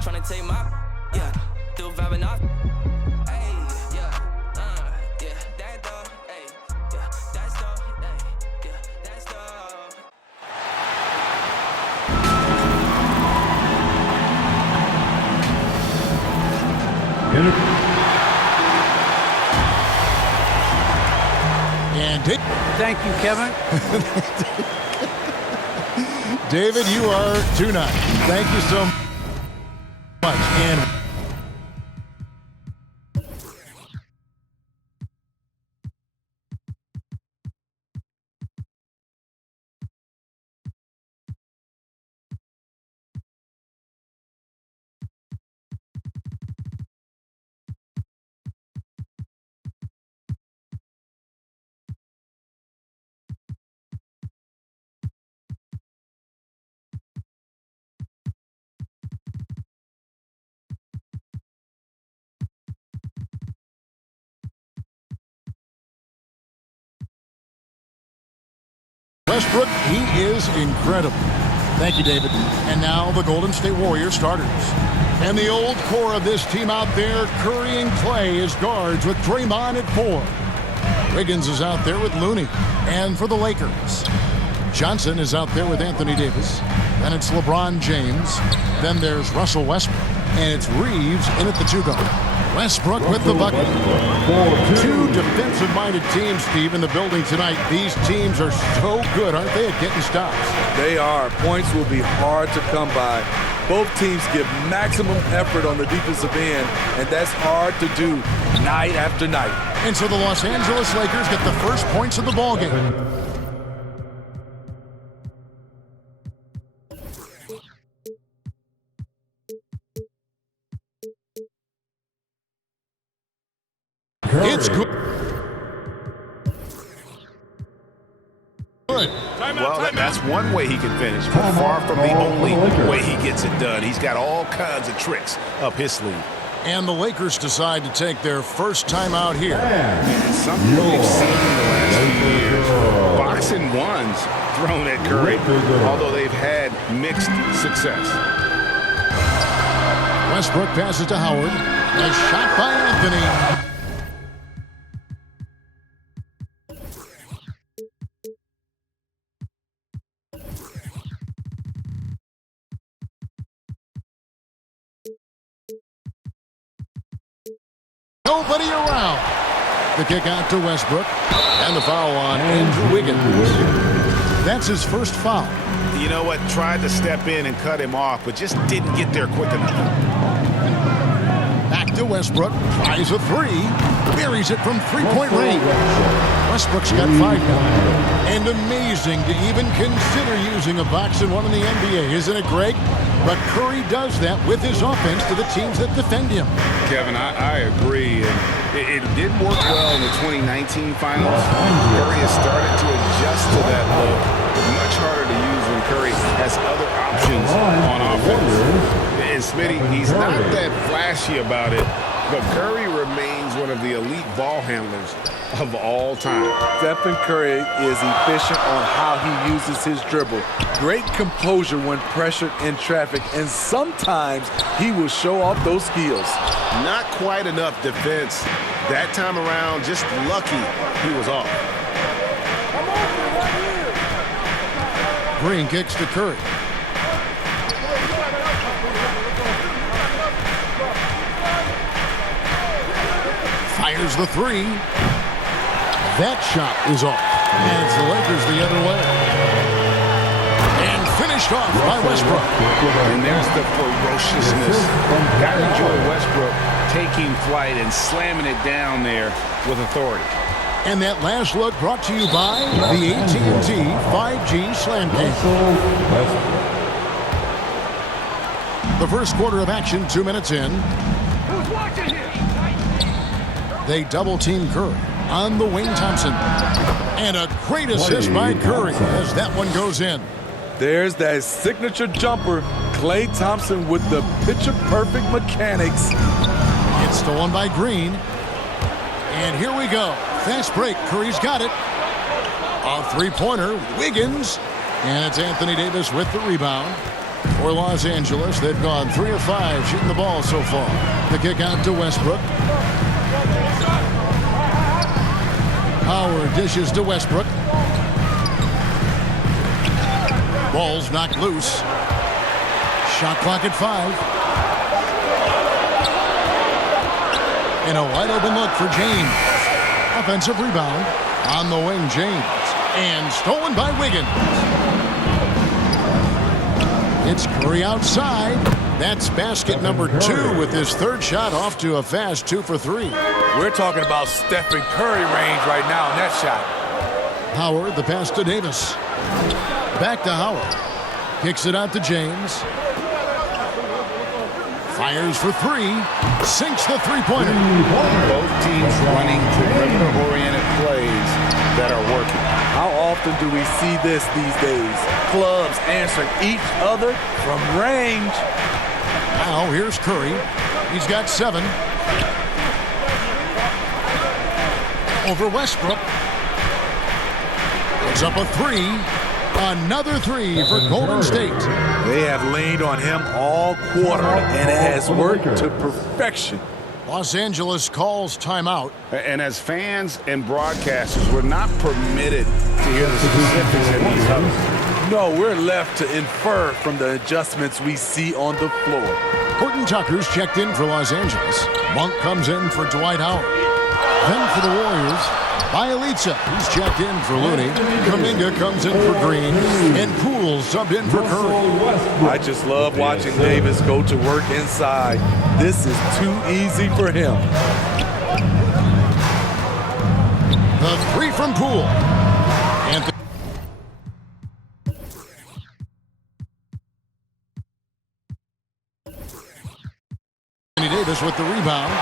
ain't tryna take my, yeah, still vibing off. Hey, yeah, yeah, that dog, hey, yeah, that's dog, hey, yeah, that's dog. And thank you, Kevin. David, you are 2-9. Thank you so much. And Westbrook, he is incredible. Thank you, David. And now the Golden State Warriors starters. And the old core of this team out there, Curry and Clay as guards with Draymond at 4. Wiggins is out there with Looney. And for the Lakers, Johnson is out there with Anthony Davis. Then it's LeBron James. Then there's Russell Westbrook. And it's Reeves in at the 2 guard. Westbrook with the bucket. 2 defensive-minded teams, Steve, in the building tonight. These teams are so good, aren't they, at getting stops? They are. Points will be hard to come by. Both teams give maximum effort on the defensive end, and that's hard to do night after night. And so the Los Angeles Lakers get the first points of the ballgame. It's good. Well, that's one way he can finish, but far from the only way he gets it done. He's got all kinds of tricks up his sleeve. And the Lakers decide to take their first time out here. Something we've seen in the last few years. Boxing ones thrown at Curry, although they've had mixed success. Westbrook passes to Howard. A shot by Anthony. Nobody around. The kick out to Westbrook. And the foul on Andrew Wiggins. That's his first foul. You know what? Tried to step in and cut him off, but just didn't get there quick enough. Back to Westbrook. Tries a 3. Buries it from three-point range. Westbrook's got 5 now. And amazing to even consider using a boxing one in the NBA, isn't it, Greg? But Curry does that with his offense to the teams that defend him. Kevin, I agree. And it did work well in the 2019 finals. Curry has started to adjust to that look. Much harder to use when Curry has other options on offense. And Smitty, he's not that flashy about it, but Curry remains one of the elite ball handlers of all time. Stephen Curry is efficient on how he uses his dribble. Great composure when pressured in traffic, and sometimes he will show off those skills. Not quite enough defense. That time around, just lucky he was off. Green kicks to Curry. Fires the 3. That shot is off. And it's the Lakers the other way. And finished off by Westbrook. And there's the ferociousness. Gotta enjoy Westbrook taking flight and slamming it down there with authority. And that last look brought to you by the AT&T 5G Slam Cam. The first quarter of action, 2 minutes in. Who's watching here? They double-team Curry on the wing. Thompson. And a great assist by Curry as that one goes in. There's that signature jumper. Klay Thompson with the picture-perfect mechanics. It's stolen by Green. And here we go. Fast break. Curry's got it. A three-pointer. Wiggins. And it's Anthony Davis with the rebound. For Los Angeles, they've gone 3 of 5 shooting the ball so far. The kick out to Westbrook. Howard dishes to Westbrook. Ball's knocked loose. Shot clock at 5. And a wide open look for James. Offensive rebound on the wing, James. And stolen by Wiggins. It's Curry outside. That's basket number 2 with his third shot off to a fast 2 for 3. We're talking about Stephen Curry range right now in that shot. Howard, the pass to Davis. Back to Howard. Kicks it out to James. Fires for 3. Sinks the three-pointer. Both teams running perimeter-oriented plays that are working. How often do we see this these days? Clubs answering each other from range. Now here's Curry. He's got 7. Over Westbrook. Puts up a 3. Another 3 for Golden State. They have leaned on him all quarter, and it has worked to perfection. Los Angeles calls timeout. And as fans and broadcasters, we're not permitted to hear the specifics in these huddles. No, we're left to infer from the adjustments we see on the floor. Horton Tucker's checked in for Los Angeles. Monk comes in for Dwight Howard. Then for the Warriors, Bielitsa, who's checked in for Looney. Kuminga comes in for Green. And Poole subbed in for Curry. I just love watching Davis go to work inside. This is too easy for him. The 3 from Poole. Anthony Davis with the rebound.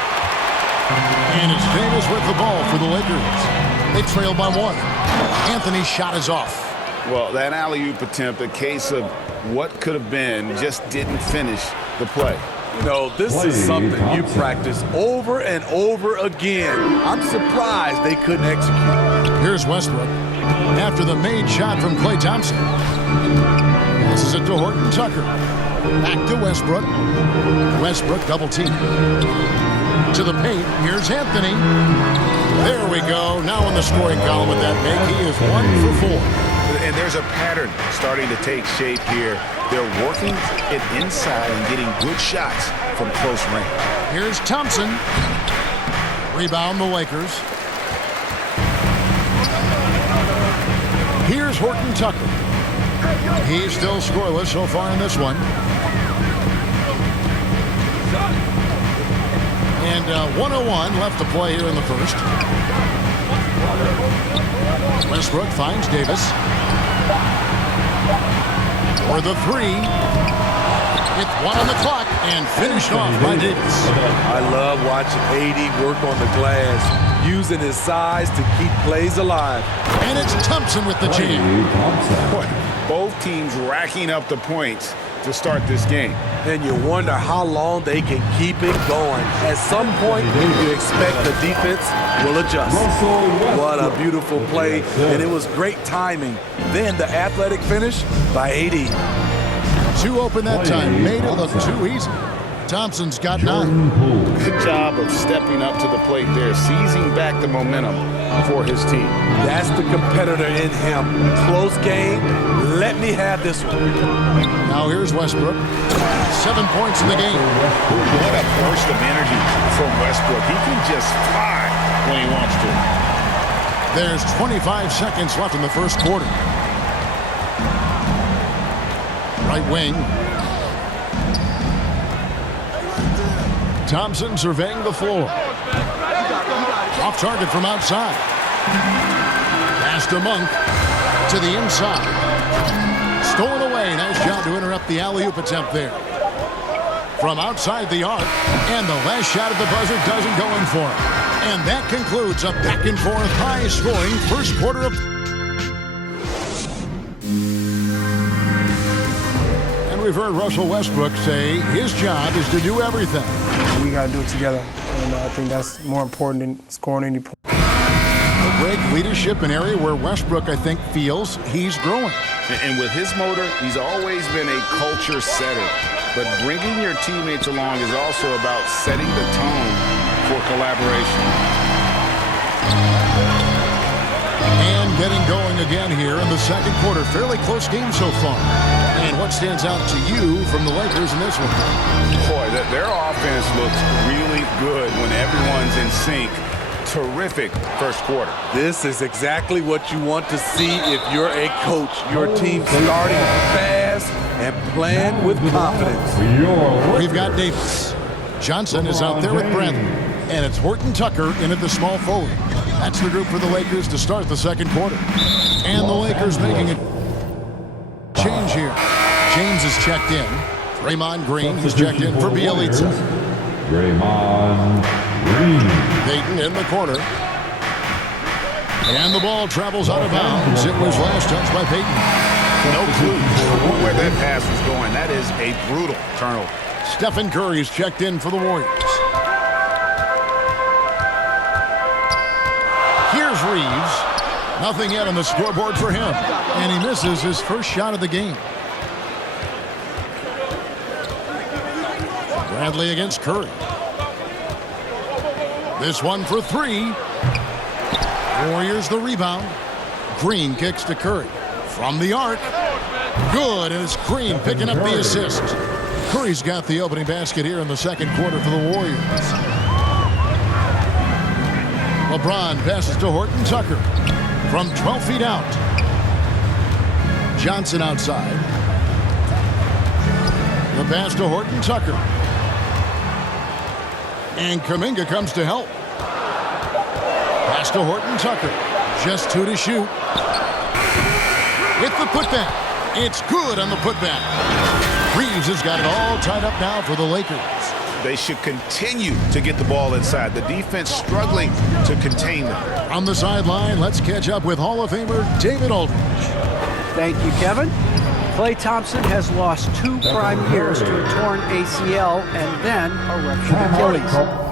And it's Davis with the ball for the Lakers. They trail by 1. Anthony's shot is off. Well, that alley-oop attempt, a case of what could have been, just didn't finish the play. No, this is something you practice over and over again. I'm surprised they couldn't execute. Here's Westbrook after the made shot from Klay Thompson. Passes it to Horton Tucker. Back to Westbrook. Westbrook double team. To the paint. Here's Anthony. There we go. Now in the scoring column with that make, he is 1 for 4. And there's a pattern starting to take shape here. They're working it inside and getting good shots from close range. Here's Thompson. Rebound the Lakers. Here's Horton Tucker. He's still scoreless so far in this one. And 1:01 left to play here in the first. Westbrook finds Davis. For the 3. It's 1 on the clock and finished off by Davis. I love watching AD work on the glass, using his size to keep plays alive. And it's Thompson with the jam. Both teams racking up the points to start this game. And you wonder how long they can keep it going. At some point, you expect the defense will adjust. What a beautiful play, and it was great timing. Then the athletic finish by AD. 2 open that time, made it look too easy. Thompson's got 9. Good job of stepping up to the plate there, seizing back the momentum for his team. That's the competitor in him. Close game. Let me have this one. Now here's Westbrook. 7 points in the game. What a burst of energy from Westbrook. He can just fly when he wants to. There's 25 seconds left in the first quarter. Right wing. Thompson surveying the floor. Off target from outside. Pass to Monk. To the inside. Stolen away. Nice job to interrupt the alley-oop attempt there. From outside the arc. And the last shot at the buzzer doesn't go in for him. And that concludes a back-and-forth, high-scoring first quarter of... And we've heard Russell Westbrook say his job is to do everything. We got to do it together, and I think that's more important than scoring any points. Great leadership, an area where Westbrook, I think, feels he's growing. And with his motor, he's always been a culture setter. But bringing your teammates along is also about setting the tone for collaboration. And getting going again here in the second quarter. Fairly close game so far. And what stands out to you from the Lakers in this one? Boy, their offense looks really good when everyone's in sync. Terrific first quarter. This is exactly what you want to see if you're a coach. Your team starting fast and playing with confidence. We've got Davis. Johnson is out there with Bradley. And it's Horton Tucker in at the small forward. That's the group for the Lakers to start the second quarter. And the Lakers making a change here. James is checked in. Draymond Green is checked in for Bjelica. Draymond Green. Dayton in the corner. And the ball travels out of bounds. It was last touched by Payton. No clue where that pass was going. That is a brutal turnover. Stephen Curry is checked in for the Warriors. Here's Reeves. Nothing yet on the scoreboard for him. And he misses his first shot of the game. Bradley against Curry. This one for three. Warriors the rebound. Green kicks to Curry. From the arc. Good, and it's Green picking up the assist. Curry's got the opening basket here in the second quarter for the Warriors. LeBron passes to Horton Tucker from 12 feet out. Johnson outside. The pass to Horton Tucker. And Kuminga comes to help. Pass to Horton Tucker. Just two to shoot. With the putback. It's good on the putback. Reeves has got it all tied up now for the Lakers. They should continue to get the ball inside. The defense struggling to contain them. On the sideline, let's catch up with Hall of Famer David Aldridge. Thank you, Kevin. Klay Thompson has lost 2 prime years to a torn ACL and then a ruptured Achilles.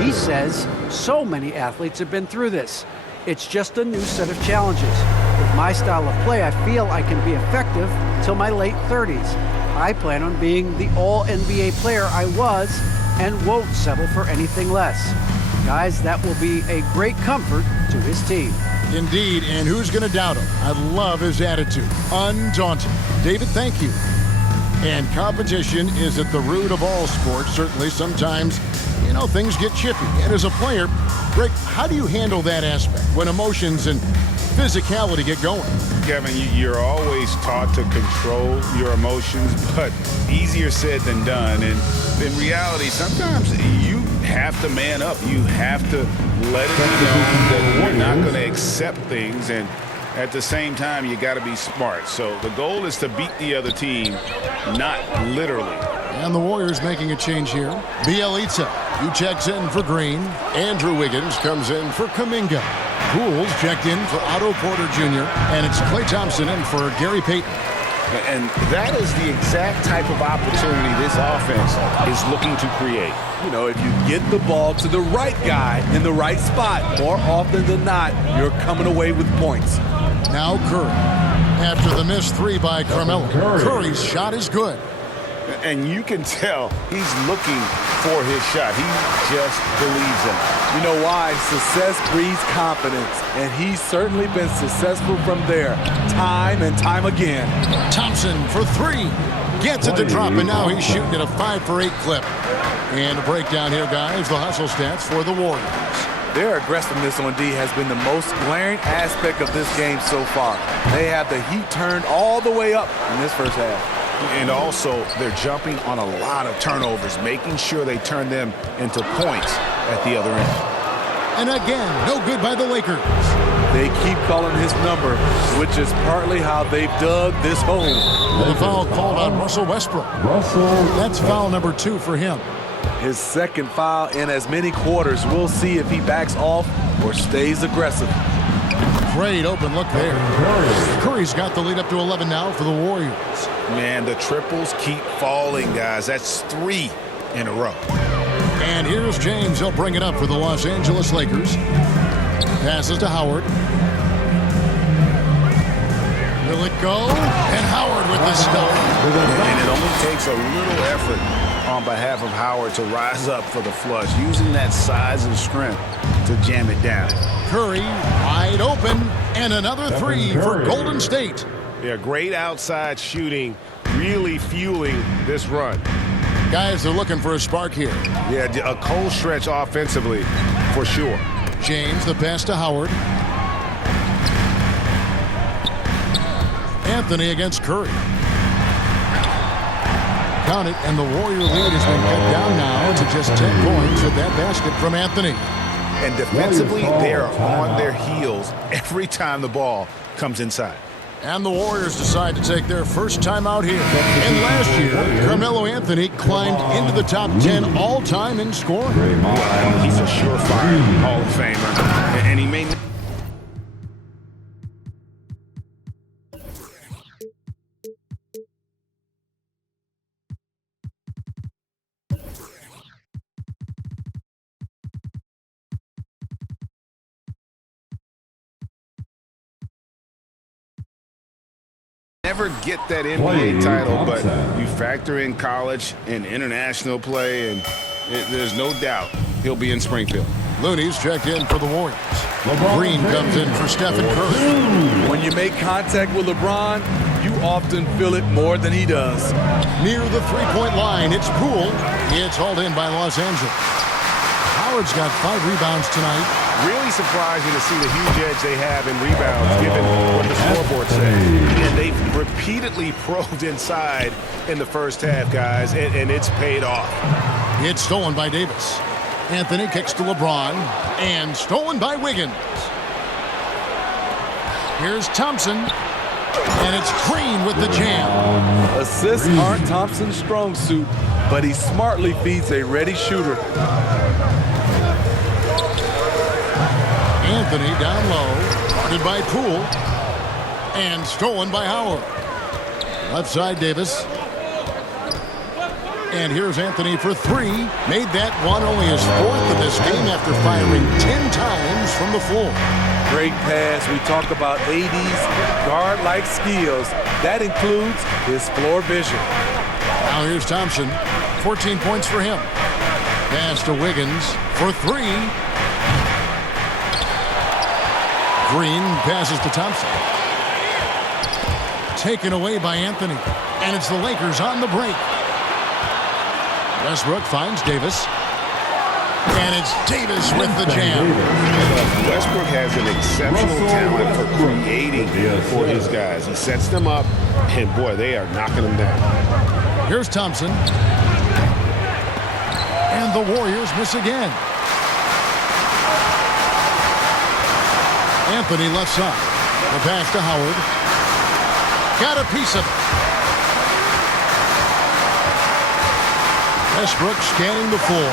He says so many athletes have been through this. It's just a new set of challenges. With my style of play, I feel I can be effective till my late 30s. I plan on being the all-NBA player I was and won't settle for anything less. Guys, that will be a great comfort to his team. Indeed, and who's going to doubt him? I love his attitude. Undaunted. David, thank you. And competition is at the root of all sports. Certainly, sometimes, things get chippy. And as a player, Greg, how do you handle that aspect when emotions and physicality get going? Kevin, you're always taught to control your emotions, but easier said than done. And in reality, sometimes you have to man up. You have to let it be known that you're not going to accept things. And at the same time, you got to be smart. So the goal is to beat the other team, not literally. And the Warriors making a change here. Bjelica, he checks in for Green. Andrew Wiggins comes in for Kuminga. Pools checked in for Otto Porter Jr. And it's Klay Thompson in for Gary Payton. And that is the exact type of opportunity this offense is looking to create. If you get the ball to the right guy in the right spot, more often than not, you're coming away with points. Now Curry. After the missed three by Carmelo. Curry's shot is good. And you can tell he's looking for his shot. He just believes in it. You know why? Success breeds confidence, and he's certainly been successful from there, time and time again. Thompson for three. Gets it to drop, and now he's shooting at a 5-for-8 clip. And a breakdown here, guys, the hustle stats for the Warriors. Their aggressiveness on D has been the most glaring aspect of this game so far. They have the heat turned all the way up in this first half. And also, they're jumping on a lot of turnovers, making sure they turn them into points at the other end. And again, no good by the Lakers. They keep calling his number, which is partly how they've dug this hole. The foul called on Russell Westbrook. That's foul number 2 for him. His second foul in as many quarters. We'll see if he backs off or stays aggressive. Great open look there. Curry's got the lead up to 11 now for the Warriors. Man, the triples keep falling, guys. That's 3 in a row. And here's James. He'll bring it up for the Los Angeles Lakers. Passes to Howard. Will it go? And Howard with the stuff. And it only takes a little effort on behalf of Howard to rise up for the flush, using that size and strength to jam it down. Curry wide open, and another 3 for Golden State. Yeah, great outside shooting, really fueling this run. Guys, they're looking for a spark here. Yeah, a cold stretch offensively, for sure. James, the pass to Howard. Anthony against Curry. Count it, and the Warrior lead has been cut down now to just 10 points with that basket from Anthony. And defensively, they are on their heels every time the ball comes inside. And the Warriors decide to take their first time out here. And last year, Carmelo Anthony climbed into the top 10 all-time in scoring. He's a surefire Hall of Famer, and he may... never get that NBA title, but you factor in college and international play, and there's no doubt he'll be in Springfield. Looney's checked in for the Warriors. Green comes in for Stephen Curry. When you make contact with LeBron, you often feel it more than he does. Near the three-point line, it's Poole. It's hauled in by Los Angeles. Howard's got 5 rebounds tonight. Really surprising to see the huge edge they have in rebounds, given what the scoreboard says. And they've repeatedly probed inside in the first half, guys, and it's paid off. It's stolen by Davis. Anthony kicks to LeBron, and stolen by Wiggins. Here's Thompson, and it's Green with the jam. Assists aren't Thompson's strong suit, but he smartly feeds a ready shooter. Anthony down low, guarded by Poole, and stolen by Howard. Left side, Davis. And here's Anthony for 3. Made that one, only his 4th of this game after firing 10 times from the floor. Great pass. We talk about AD's guard-like skills. That includes his floor vision. Now here's Thompson. 14 points for him. Pass to Wiggins for 3. Green passes to Thompson. Taken away by Anthony. And it's the Lakers on the break. Westbrook finds Davis. And it's Davis with the jam. Westbrook has an exceptional talent for creating for his guys. He sets them up, and boy, they are knocking them down. Here's Thompson. And the Warriors miss again. Anthony left side. The pass to Howard. Got a piece of it. Westbrook scanning the floor.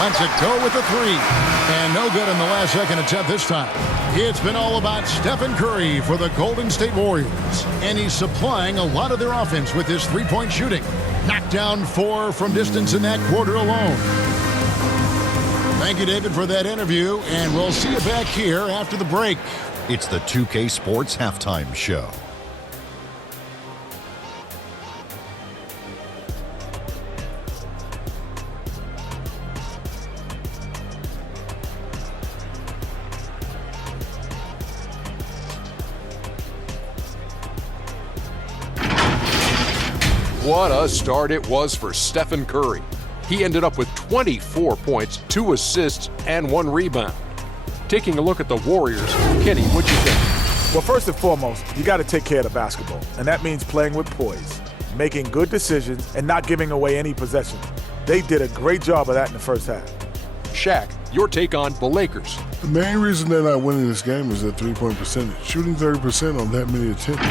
Lets it go with the 3. And no good in the last second attempt this time. It's been all about Stephen Curry for the Golden State Warriors. And he's supplying a lot of their offense with his 3-point shooting. Knocked down 4 from distance in that quarter alone. Thank you, David, for that interview. And we'll see you back here after the break. It's the 2K Sports Halftime Show. What a start it was for Stephen Curry. He ended up with 24 points, 2 assists, and 1 rebound. Taking a look at the Warriors, Kenny, what'd you think? Well, first and foremost, you got to take care of the basketball, and that means playing with poise, making good decisions, and not giving away any possessions. They did a great job of that in the first half. Shaq, your take on the Lakers. The main reason they're not winning this game is their three-point percentage. Shooting 30% on that many attempts.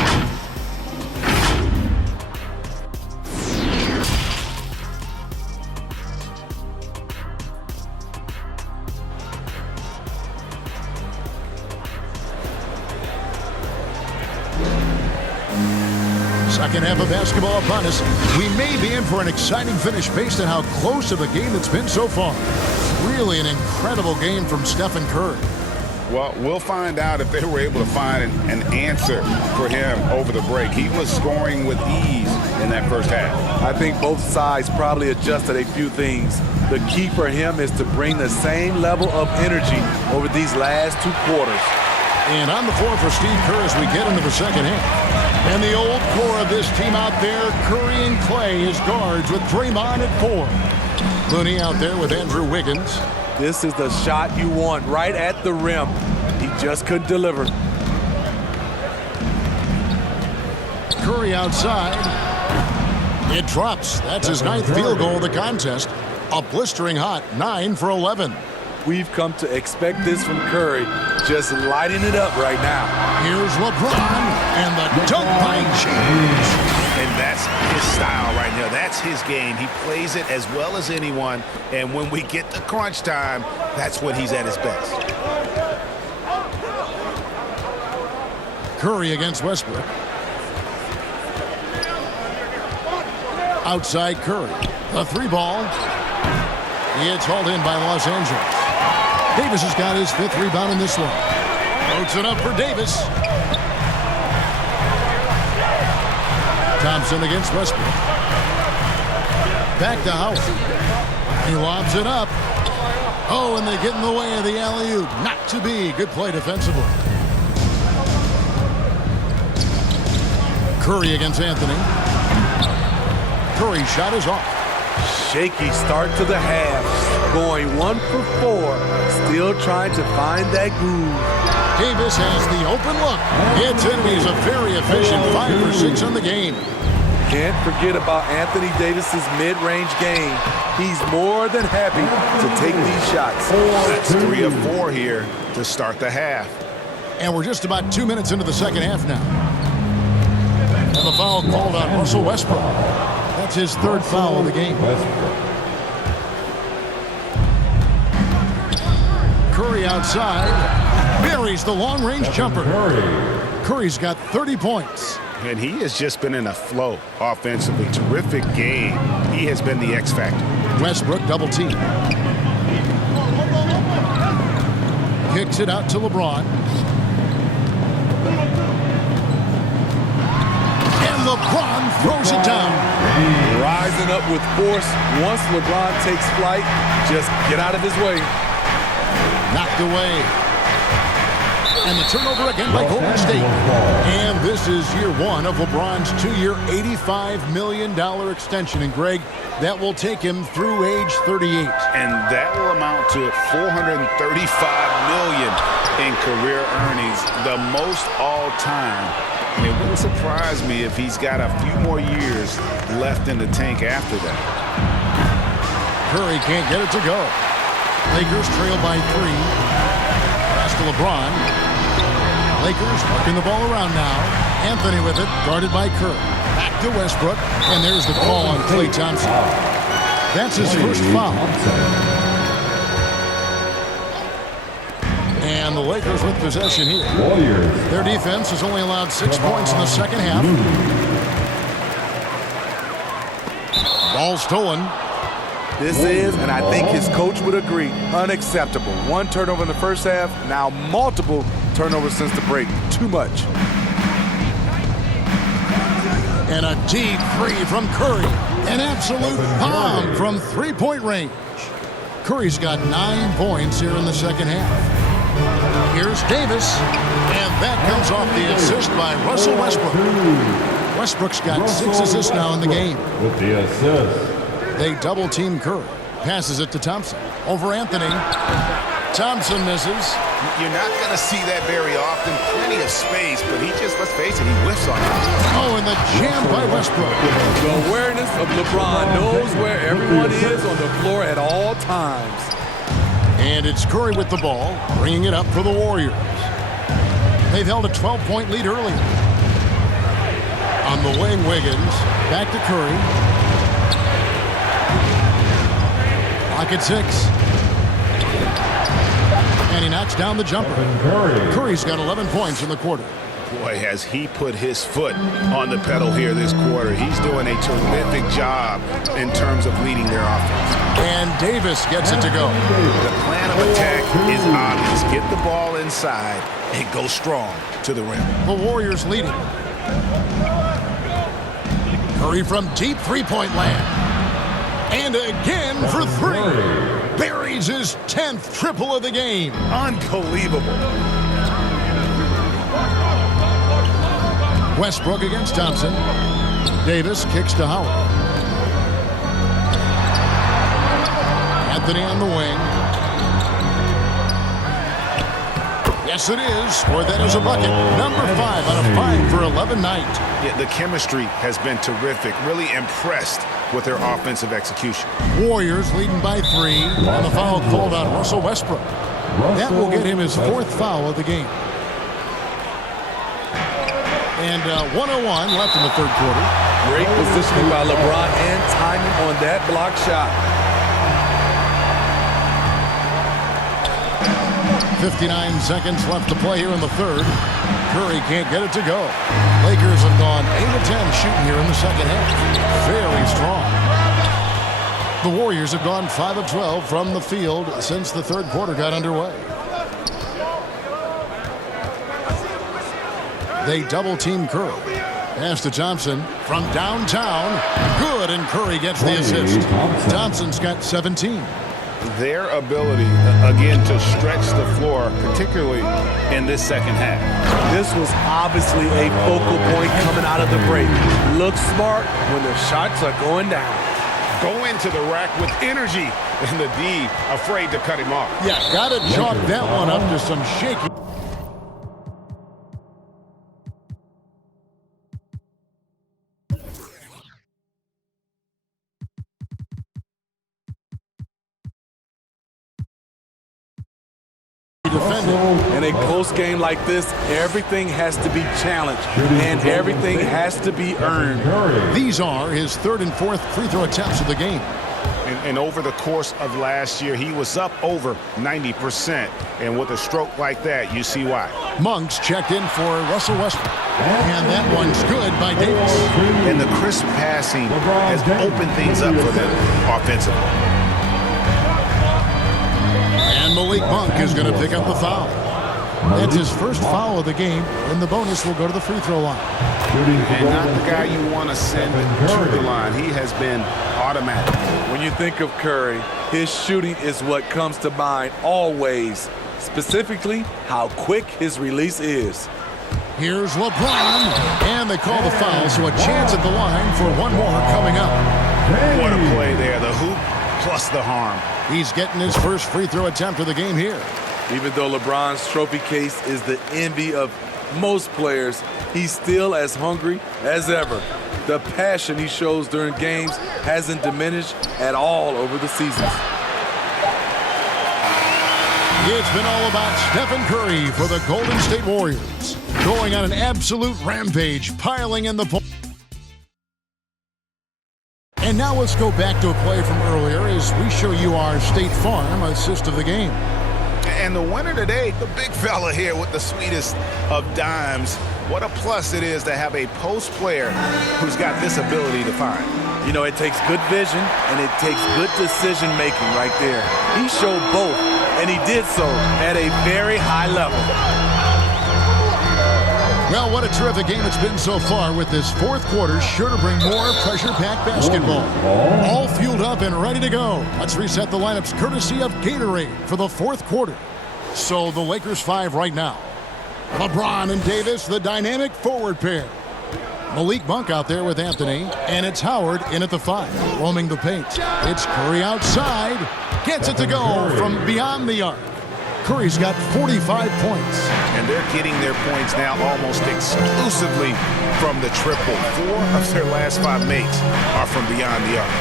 Second half of basketball upon us. We may be in for an exciting finish based on how close of a game it's been so far. Really an incredible game from Stephen Curry. Well, we'll find out if they were able to find an answer for him over the break. He was scoring with ease in that first half. I think both sides probably adjusted a few things. The key for him is to bring the same level of energy over these last 2 quarters. And on the floor for Steve Kerr as we get into the second half. And the old core of this team out there, Curry and Clay as guards with Draymond at 4. Looney out there with Andrew Wiggins. This is the shot you want right at the rim. He just couldn't deliver. Curry outside. It drops. That's his 9th field goal of the contest. A blistering hot 9 for 11. We've come to expect this from Curry, just lighting it up right now. Here's LeBron and the dunk by James. And that's his style right now. That's his game. He plays it as well as anyone. And when we get to crunch time, that's when he's at his best. Curry against Westbrook. Outside Curry. The 3-ball. It's hauled in by Los Angeles. Davis has got his 5th rebound in this one. Floats it up for Davis. Thompson against Westbrook. Back to Howard. He lobs it up. Oh, and they get in the way of the alley-oop. Not to be. Good play defensively. Curry against Anthony. Curry shot is off. Shaky start to the half. Going 1 for 4. Still trying to find that groove. Davis has the open look. Gets in. He's a very efficient 5 for 6 on the game. Can't forget about Anthony Davis's mid-range game. He's more than happy to take these shots. That's 3 of 4 here to start the half. And we're just about 2 minutes into the second half now. And the foul called on Russell Westbrook. That's his 3rd foul of the game. Curry outside. Buries the long-range jumper. Curry's got 30 points. And he has just been in a flow offensively. Terrific game. He has been the X factor. Westbrook double team. Kicks it out to LeBron. And LeBron throws it down. Rising up with force. Once LeBron takes flight, just get out of his way. Knocked away. And the turnover again by Golden State. And this is year 1 of LeBron's 2-year, $85 million extension. And Greg, that will take him through age 38. And that will amount to $435 million in career earnings, the most all time. It wouldn't surprise me if he's got a few more years left in the tank after that. Curry can't get it to go. Lakers trail by 3. Pass to LeBron. Lakers working the ball around now. Anthony with it, guarded by Kerr. Back to Westbrook, and there's the call on Klay Thompson. That's his first foul. And the Lakers with possession here. Their defense has only allowed 6 points in the second half. Ball stolen. This is, and I think his coach would agree, unacceptable. 1 turnover in the first half, now multiple turnovers since the break. Too much. And a deep 3 from Curry. An absolute bomb from 3-point range. Curry's got 9 points here in the second half. Here's Davis. And that comes off the assist by Russell Westbrook. Westbrook's got 6 assists now in the game. With the assist. They double-team Curry. Passes it to Thompson. Over Anthony. Thompson misses. You're not going to see that very often. Plenty of space, but he just, let's face it, he whiffs on it. Oh, and the jam by Westbrook. The awareness of LeBron knows where everyone is on the floor at all times. And it's Curry with the ball, bringing it up for the Warriors. They've held a 12-point lead early. On the wing, Wiggins. Back to Curry. Clock at 6. And he knocks down the jumper. Curry's got 11 points in the quarter. Boy, has he put his foot on the pedal here this quarter. He's doing a terrific job in terms of leading their offense. And Davis gets it to go. The plan of attack is obvious. Get the ball inside and go strong to the rim. The Warriors leading. Curry from deep three-point land. And again for three. Buries his 10th triple of the game. Unbelievable. Westbrook against Thompson. Davis kicks to Howard. Anthony on the wing. Yes, it is. Or that is a bucket. Number 5 out of 5 for 11 night. Yeah, the chemistry has been terrific. Really impressed with their offensive execution. Warriors leading by 3. And the foul called on Russell Westbrook. That will get him his 4th foul of the game. And 1:01 left in the third quarter. Great positioning by LeBron and timing on that block shot. 59 seconds left to play here in the third. Curry can't get it to go. Lakers have gone 8 of 10 shooting here in the second half. Very strong. The Warriors have gone 5 of 12 from the field since the third quarter got underway. They double-team Curry. Pass to Thompson from downtown. Good, and Curry gets the assist. Thompson's got 17. Their ability, again, to stretch the floor, particularly in this second half. This was obviously a focal point coming out of the break. Look smart when the shots are going down. Go into the rack with energy, and the D afraid to cut him off. Yeah, got to chalk that one up to some shaky. In a close game like this, everything has to be challenged and everything has to be earned. These are his 3rd and 4th free throw attempts of the game. And over the course of last year, he was up over 90%. And with a stroke like that, you see why. Monks checked in for Russell Westbrook. And that one's good by Davis. And the crisp passing has opened things up for them offensively. And Malik Monk is going to pick up the foul. That's his first foul of the game, and the bonus will go to the free throw line. And not the guy you want to send to the line. He has been automatic. When you think of Curry, his shooting is what comes to mind always. Specifically, how quick his release is. Here's LeBron, and they call the foul, so a chance at the line for one more coming up. What a play there. The hoop plus the harm. He's getting his first free throw attempt of the game here. Even though LeBron's trophy case is the envy of most players, he's still as hungry as ever. The passion he shows during games hasn't diminished at all over the seasons. It's been all about Stephen Curry for the Golden State Warriors. Going on an absolute rampage, piling in the points. And now let's go back to a play from earlier as we show you our State Farm assist of the game. And the winner today, the big fella here with the sweetest of dimes. What a plus it is to have a post player who's got this ability to find. You know, it takes good vision and it takes good decision making right there. He showed both, and he did so at a very high level. Well, what a terrific game it's been so far, with this fourth quarter sure to bring more pressure-packed basketball. All fueled up and ready to go. Let's reset the lineups courtesy of Gatorade for the fourth quarter. So the Lakers 5 right now. LeBron and Davis, the dynamic forward pair. Malik Monk out there with Anthony, and it's Howard in at the 5, roaming the paint. It's Curry outside, gets it to go from beyond the arc. Curry's got 45 points. And they're getting their points now almost exclusively from the triple. 4 of their last 5 makes are from beyond the arc.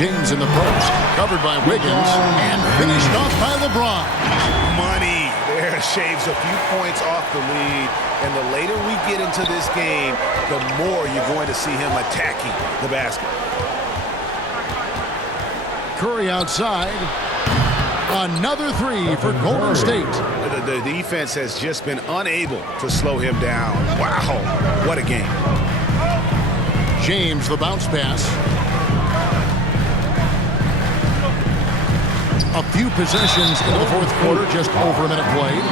James in the post, covered by Wiggins, and finished off by LeBron. Money. There shaves a few points off the lead. And the later we get into this game, the more you're going to see him attacking the basket. Curry outside. Another three for Golden State. The defense has just been unable to slow him down. Wow, what a game. James, the bounce pass. A few possessions into the fourth quarter, just over a minute played.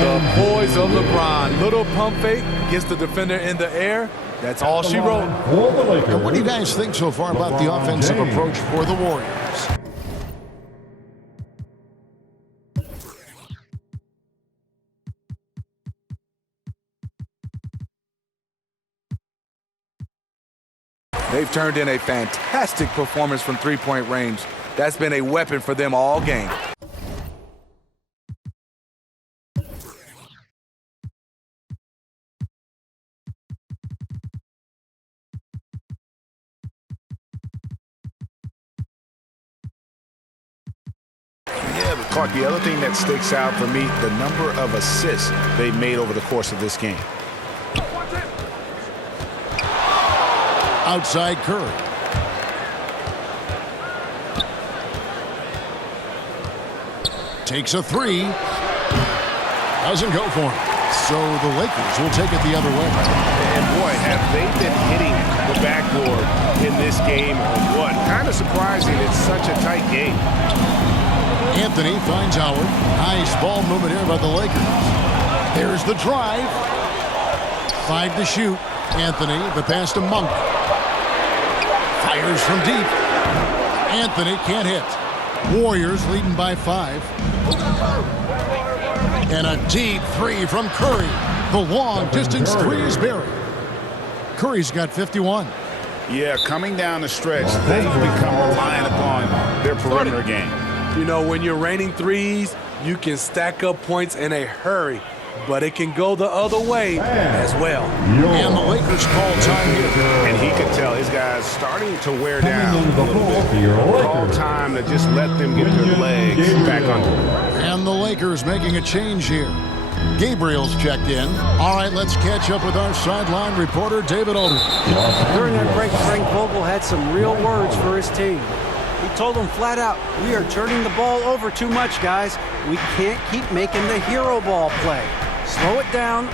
The poise of LeBron. Little pump fake, gets the defender in the air. That's all she wrote. And what do you guys think so far about the offensive approach for the Warriors? They've turned in a fantastic performance from three-point range. That's been a weapon for them all game. Yeah, but Clark, the other thing that sticks out for me, the number of assists they've made over the course of this game. Outside Curry. Takes a three. Doesn't go for him. So the Lakers will take it the other way. And boy, have they been hitting the backboard in this game or what? Kind of surprising. It's such a tight game. Anthony finds Howard. Nice ball movement here by the Lakers. There's the drive. 5 to shoot. Anthony, the pass to Monk. Fires from deep. Anthony can't hit. Warriors leading by 5. And a deep three from Curry. The long distance three is buried. Curry's got 51. Yeah, coming down the stretch, they've become reliant upon their perimeter game. You know, when you're raining threes, you can stack up points in a hurry, but it can go the other way as well. And the Lakers call time here. And he could tell his guys starting to wear down a little bit. Call time to just let them get their legs back under. And the Lakers making a change here. Gabriel's checked in. All right, let's catch up with our sideline reporter, David Aldridge. During that break, Frank Vogel had some real words for his team. He told them flat out, we are turning the ball over too much, guys. We can't keep making the hero ball play. Slow it down,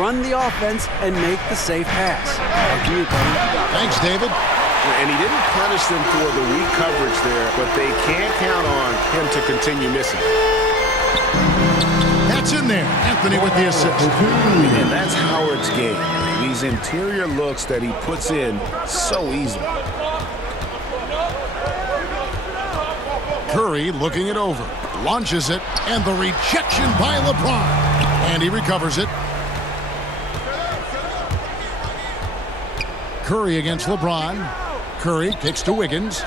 run the offense, and make the safe pass. Back to you, buddy. Thanks, David. And he didn't punish them for the weak coverage there, but they can't count on him to continue missing. That's in there. Anthony with the assist. And that's Howard's game. These interior looks that he puts in so easily. Curry looking it over. Launches it. And the rejection by LeBron. And he recovers it. Curry against LeBron. Curry kicks to Wiggins.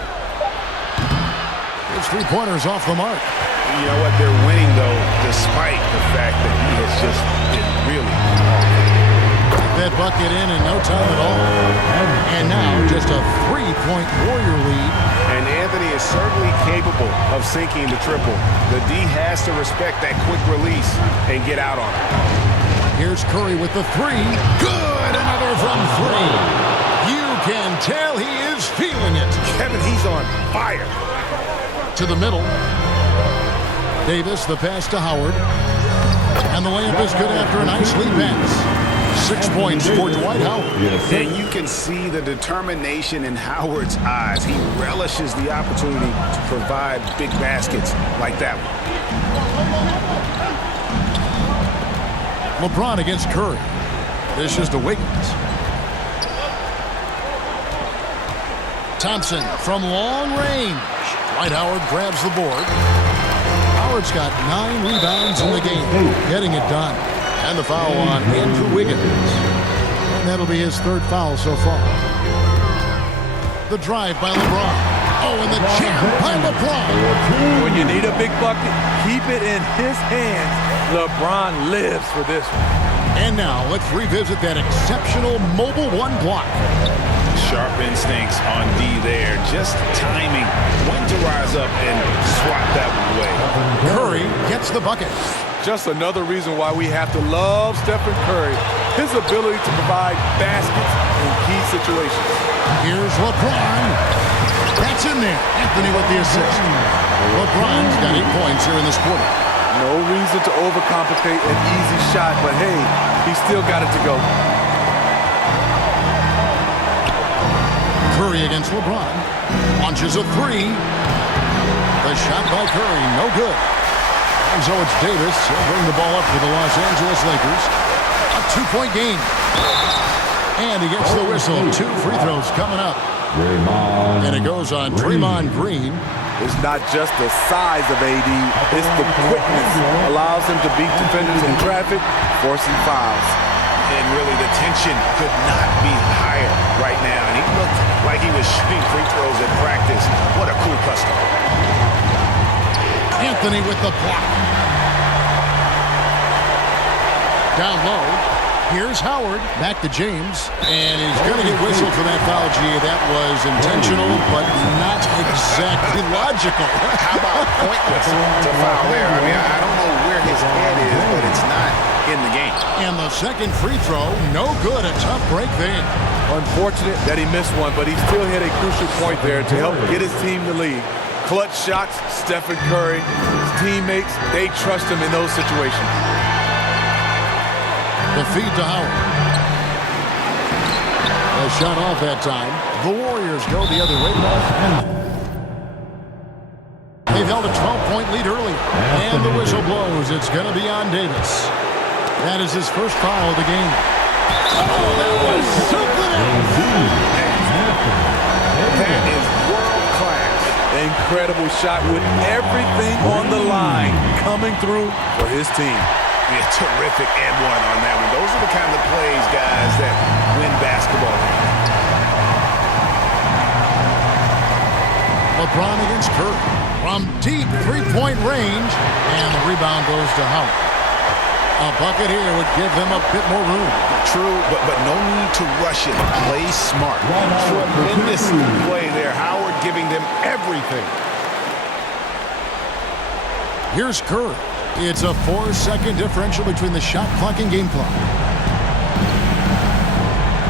His three-pointers off the mark. You know what? They're winning, though, despite the fact that he has just been really Get that bucket in no time at all. And now just a three-point Warrior lead. And Anthony is certainly capable of sinking the triple. The D has to respect that quick release and get out on it. Here's Curry with the three. Good! Another from three. You can tell he is feeling it. Kevin, he's on fire. To the middle. Davis, the pass to Howard. And the layup is good after a nice lead pass. 6 points for Dwight Howard. And you can see the determination in Howard's eyes. He relishes the opportunity to provide big baskets like that one. LeBron against Curry. This is to Wiggins. Thompson from long range. Dwight Howard grabs the board. Howard's got 9 rebounds in the game, getting it done. And the foul on Andrew Wiggins. And that'll be his 3rd foul so far. The drive by LeBron. Oh, and the jam by LeBron. When you need a big bucket, keep it in his hands. LeBron lives for this one. And now let's revisit that exceptional Mobile One block. Sharp instincts on D there. Just timing when to rise up and swat that one away. Curry gets the bucket. Just another reason why we have to love Stephen Curry. His ability to provide baskets in key situations. Here's LeBron. That's in there. Anthony with the assist. LeBron's got 8 points here in this quarter. No reason to overcomplicate an easy shot, but hey, he still got it to go. Curry against LeBron. Launches a three. The shot by Curry, no good. And so it's Davis. He'll bring the ball up for the Los Angeles Lakers. A 2-point game. And he gets the whistle. 2 free throws coming up. And it goes on Draymond Green. It's not just the size of AD, it's the quickness. Allows him to beat defenders in traffic, forcing fouls. And really the tension could not be higher right now. And he looked like he was shooting free throws in practice. What a cool custom. Anthony with the block. Down low. Here's Howard. Back to James. And he's going to get whistled for that foul, G. That was intentional, but not exactly logical. How about pointless to foul there? I mean, I don't know where his head is, but it's not in the game. And the second free throw, no good. A tough break there. Unfortunate that he missed one, but he still hit a crucial point there to help get his team the lead. Clutch shots, Stephen Curry, his teammates, they trust him in those situations. The feed to Howard. A shot off that time. The Warriors go the other way. They've held a 12-point lead early. And the whistle blows. It's going to be on Davis. That is his first foul of the game. Oh, that was something else. That is world-class. Incredible shot with everything on the line coming through for his team. Yeah, terrific and one on that one. Those are the kind of plays, guys, that win basketball games. LeBron against Curry. From deep three-point range. And the rebound goes to Howard. A bucket here would give them a bit more room. True, but no need to rush it. Play smart. Tremendous play there. Howard giving them everything. Here's Curry. It's a 4-second differential between the shot clock and game clock.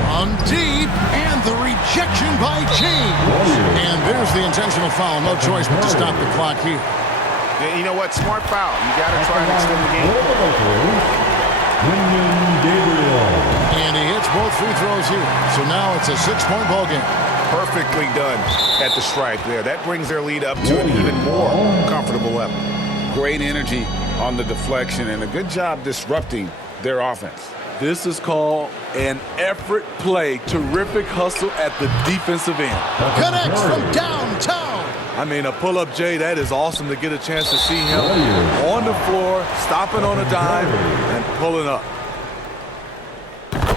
From deep, and the rejection by James. And there's the intentional foul. No choice but to stop the clock here. Yeah, you know what? Smart foul. You got to try to extend the game. And he hits both free throws here. So now it's a 6-point ball game. Perfectly done at the stripe there. That brings their lead up to an even more comfortable level. Great energy on the deflection and a good job disrupting their offense. This is called an effort play. Terrific hustle at the defensive end. Connects from downtown. I mean, a pull-up J, that is awesome to get a chance to see him on the floor, stopping on a dime, and pulling up.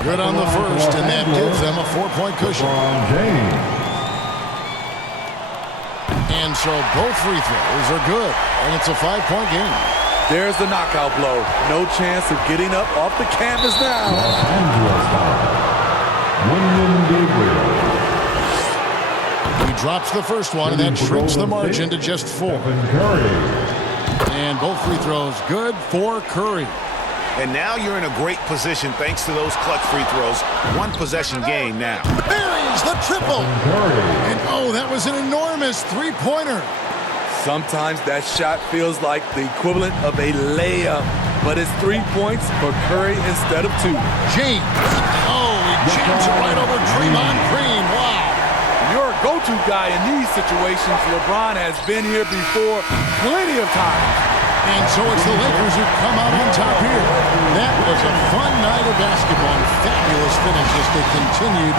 Good on the first, and that gives them a 4-point cushion. And so both free throws are good, and it's a 5-point game. There's the knockout blow. No chance of getting up off the canvas now. He drops the first one, and that shrinks the margin to just 4. And both free throws good for Curry. And now you're in a great position thanks to those clutch free throws. 1-possession game now. Buries the triple. And oh, that was an enormous three-pointer. Sometimes that shot feels like the equivalent of a layup, but it's 3 points for Curry instead of 2. James. Oh, he jams it right over Draymond Green. Wow. You're a go-to guy in these situations. LeBron has been here before plenty of times. And so it's the Lakers who come out on top here. That was a fun night of basketball and fabulous finish as they continued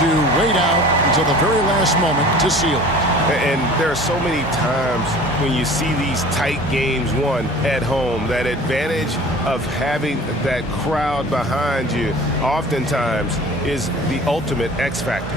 to wait out until the very last moment to seal it. And there are so many times when you see these tight games won at home, that advantage of having that crowd behind you oftentimes is the ultimate X factor.